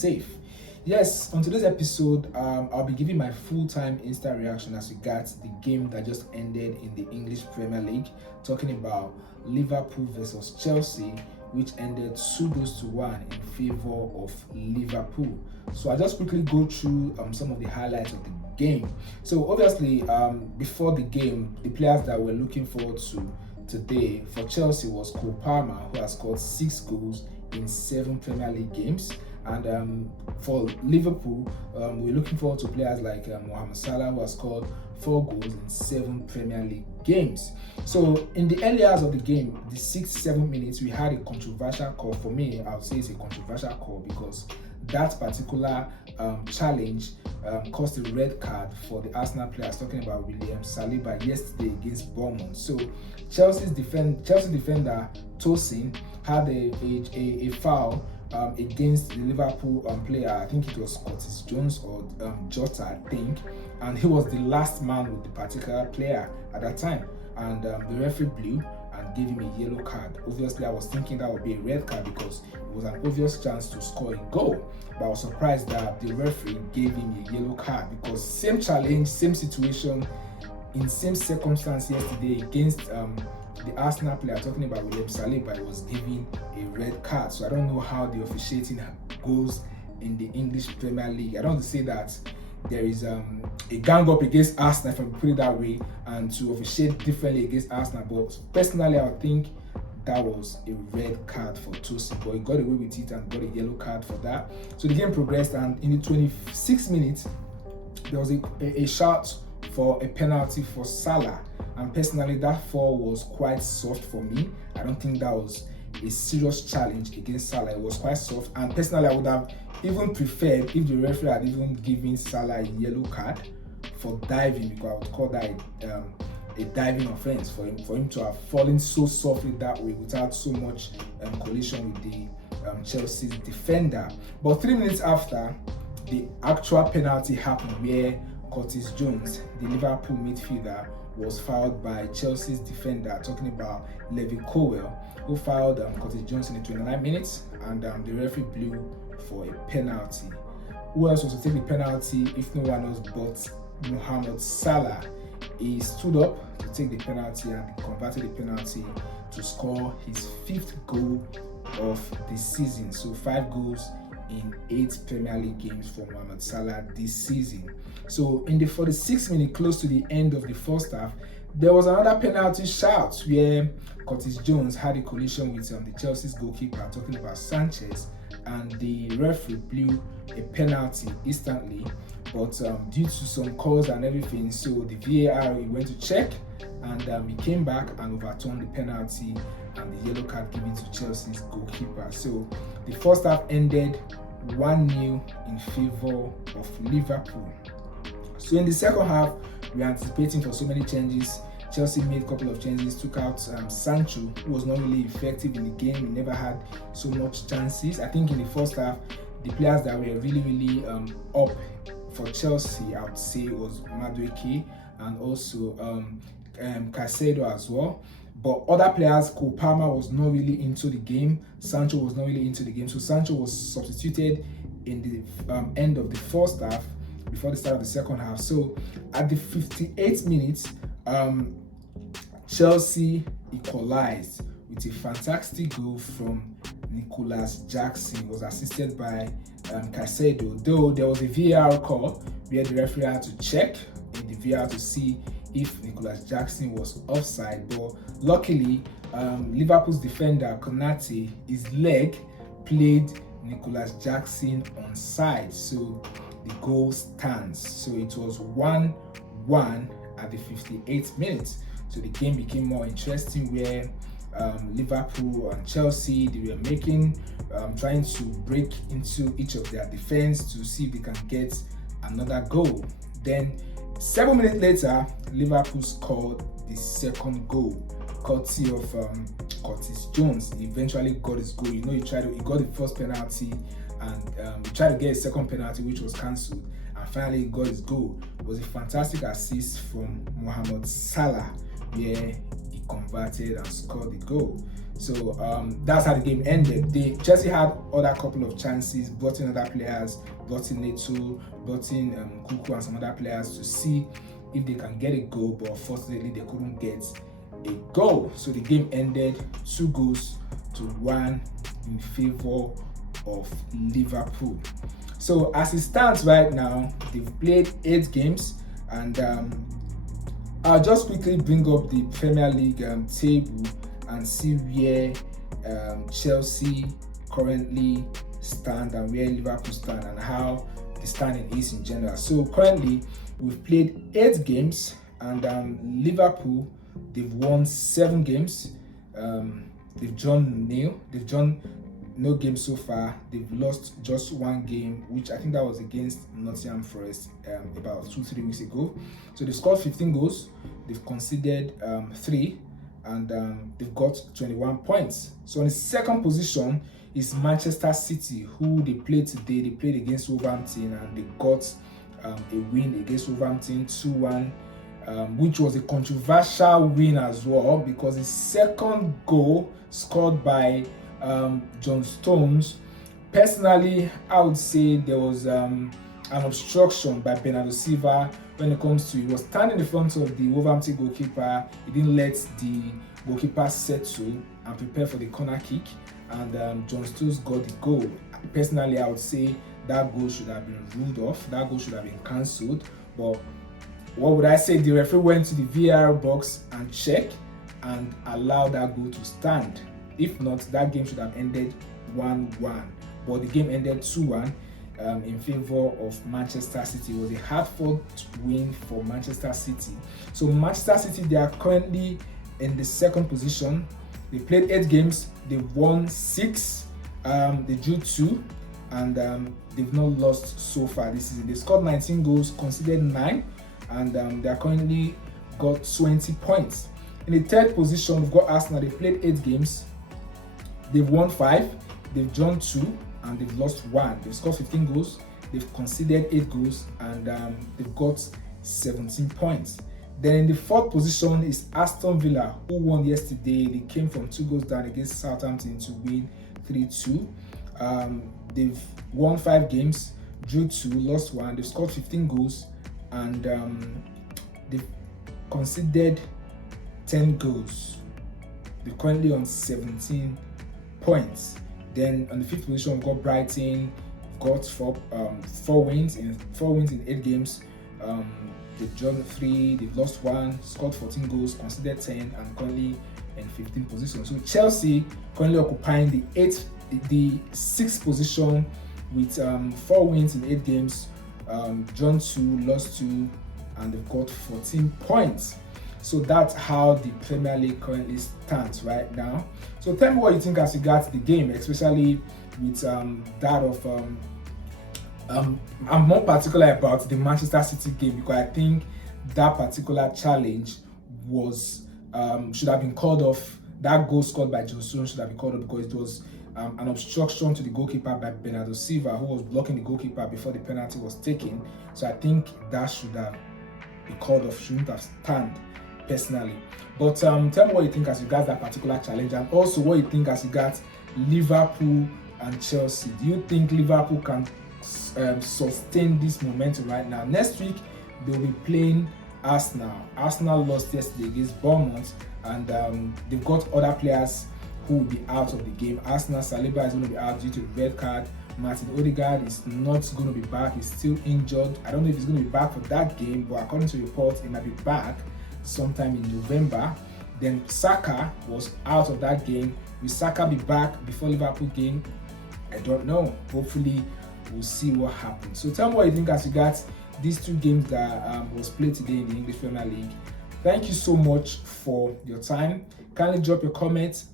safe. Yes, on today's episode, I'll be giving my full-time instant reaction as regards the game that just ended in the English Premier League, talking about Liverpool versus Chelsea, which ended 2-1 in favor of Liverpool. So I'll just quickly go through some of the highlights of the game. So obviously, before the game, the players that we're looking forward to today for Chelsea was Cole Palmer, who has scored 6 goals in 7 Premier League games. And for Liverpool, we're looking forward to players like Mohamed Salah, who has scored 4 goals in 7 Premier League games. So in the early hours of the game, the 6-7 minutes, we had a controversial call. For me, I would say it's a controversial call because that particular challenge caused a red card for the Arsenal players, talking about William Saliba yesterday against Bournemouth. So Chelsea defender Tosin had a foul against the Liverpool player. I think it was Curtis Jones or Jota, I think, and he was the last man with the particular player at that time, and the referee blew and gave him a yellow card. Obviously, I was thinking that would be a red card because it was an obvious chance to score a goal, but I was surprised that the referee gave him a yellow card because same challenge, same situation, in same circumstance yesterday against the Arsenal player, talking about William Saliba, was given a red card. So I don't know how the officiating goes in the English Premier League. I don't want to say that there is a gang up against Arsenal, if I put it that way, and to officiate differently against Arsenal. But personally, I think that was a red card for Tosin, but he got away with it and got a yellow card for that. So the game progressed, and in the 26 minutes, there was a shout for a penalty for Salah. And personally, that fall was quite soft for me. I don't think that was a serious challenge against Salah. It was quite soft, and personally, I would have even preferred if the referee had even given Salah a yellow card for diving, because I would call that a diving offense for him to have fallen so softly that way without so much collision with the Chelsea's defender. But 3 minutes after, the actual penalty happened where Curtis Jones, the Liverpool midfielder, was fouled by Chelsea's defender, talking about Levi Colwill, who fouled Curtis Jones in the 29 minutes, and the referee blew for a penalty. Who else was to take the penalty if no one else but Mohamed Salah? He stood up to take the penalty and converted the penalty to score his 5th goal of the season. So 5 goals in 8 Premier League games for Mohamed Salah this season. So in the 46th minute, close to the end of the first half, there was another penalty shout where Curtis Jones had a collision with the Chelsea's goalkeeper, talking about Sanchez, and the referee blew a penalty instantly. But due to some calls and everything, so the VAR went to check, and he came back and overturned the penalty and the yellow card given to Chelsea's goalkeeper. So the first half ended 1-0 in favor of Liverpool. So in the second half, we are anticipating for so many changes. Chelsea made a couple of changes, took out Sancho, who was not really effective in the game. He never had so much chances. I think in the first half, the players that were really up for Chelsea, I would say, was Madueke and also Caicedo as well. But other players, Cole Palmer was not really into the game. Sancho was not really into the game. So Sancho was substituted in the end of the first half before the start of the second half. So at the 58th minute, Chelsea equalized with a fantastic goal from Nicholas Jackson. It was assisted by Caicedo, though there was a VAR call where the referee had to check in the VAR to see if Nicholas Jackson was offside. But luckily, Liverpool's defender Konate, his leg played Nicholas Jackson onside, so the goal stands. So it was 1-1 at the 58th minute. So the game became more interesting where Liverpool and Chelsea, they were trying to break into each of their defense to see if they can get another goal. Then 7 minutes later, Liverpool scored the second goal, courtesy of Curtis Jones. He eventually got his goal. You know, he got the first penalty, and he tried to get a second penalty, which was cancelled, and finally he got his goal. It was a fantastic assist from Mohamed Salah, where he converted and scored the goal. So that's how the game ended. Chelsea had other couple of chances, brought in other players, brought in Neto, brought in Kuku and some other players to see if they can get a goal, but unfortunately they couldn't get a goal. So the game ended 2-1 in favor of Liverpool. So as it stands right now, they've played 8 games, and I'll just quickly bring up the Premier League table and see where Chelsea currently stand and where Liverpool stand and how the standing is in general. So currently we've played 8 games, and Liverpool, they've won 7 games. They've drawn no games so far. They've lost just 1 game, which I think that was against Nottingham Forest about 2-3 weeks ago. So they've scored 15 goals, they've conceded 3, and they've got 21 points. So in the second position is Manchester City, who they played today. They played against Wolverhampton and they got a win against Wolverhampton 2-1, which was a controversial win as well, because the second goal scored by John Stones, personally I would say there was an obstruction by Bernardo Silva when it comes to, he was standing in front of the Wolverhampton goalkeeper. He didn't let the goalkeeper settle and prepare for the corner kick, and John Stones got the goal. Personally, I would say that goal should have been ruled off, that goal should have been cancelled. But what would I say? The referee went to the VAR box and checked and allowed that goal to stand. If not, that game should have ended 1-1. But the game ended 2-1 in favor of Manchester City. It was a hard-fought win for Manchester City. So Manchester City, they are currently in the second position. They played 8 games, they've won 6, they drew 2, and they've not lost so far this season. They scored 19 goals, conceded 9, and they are currently got 20 points. In the third position, we've got Arsenal. They've played 8 games, they've won 5, they've drawn 2, and they've lost 1. They've scored 15 goals, they've conceded 8 goals, and they've got 17 points. Then in the fourth position is Aston Villa, who won yesterday. They came from 2 goals down against Southampton to win 3-2. They've won 5 games, drew 2, lost 1. They've scored 15 goals, and they've conceded 10 goals. They're currently on 17 points. Then on the fifth position, we've got Brighton. We've got 4 wins in 8 games. They've drawn 3, they've lost 1, scored 14 goals, conceded 10, and currently in 15th position. So Chelsea currently occupying the 6th position with 4 wins in 8 games, drawn 2, lost 2, and they've got 14 points. So that's how the Premier League currently stands right now. So tell me what you think as regards the game, especially with that of I'm more particular about the Manchester City game, because I think that particular challenge was should have been called off. That goal scored by John Stones should have been called off because it was an obstruction to the goalkeeper by Bernardo Silva, who was blocking the goalkeeper before the penalty was taken. So I think that should have been called off, shouldn't have stand personally. But tell me what you think as regards that particular challenge, and also what you think as regards Liverpool and Chelsea. Do you think Liverpool can sustain this momentum right now? Next week they'll be playing Arsenal. Arsenal lost yesterday against Bournemouth, and they've got other players who will be out of the game. Arsenal, Saliba is going to be out due to the red card. Martin Odegaard is not going to be back. He's still injured. I don't know if he's going to be back for that game, but according to reports, he might be back sometime in November. Then Saka was out of that game. Will Saka be back before Liverpool game? I don't know. Hopefully we'll see what happens. So tell me what you think as regards these 2 games that was played today in the English Premier League. Thank you so much for your time. Kindly drop your comments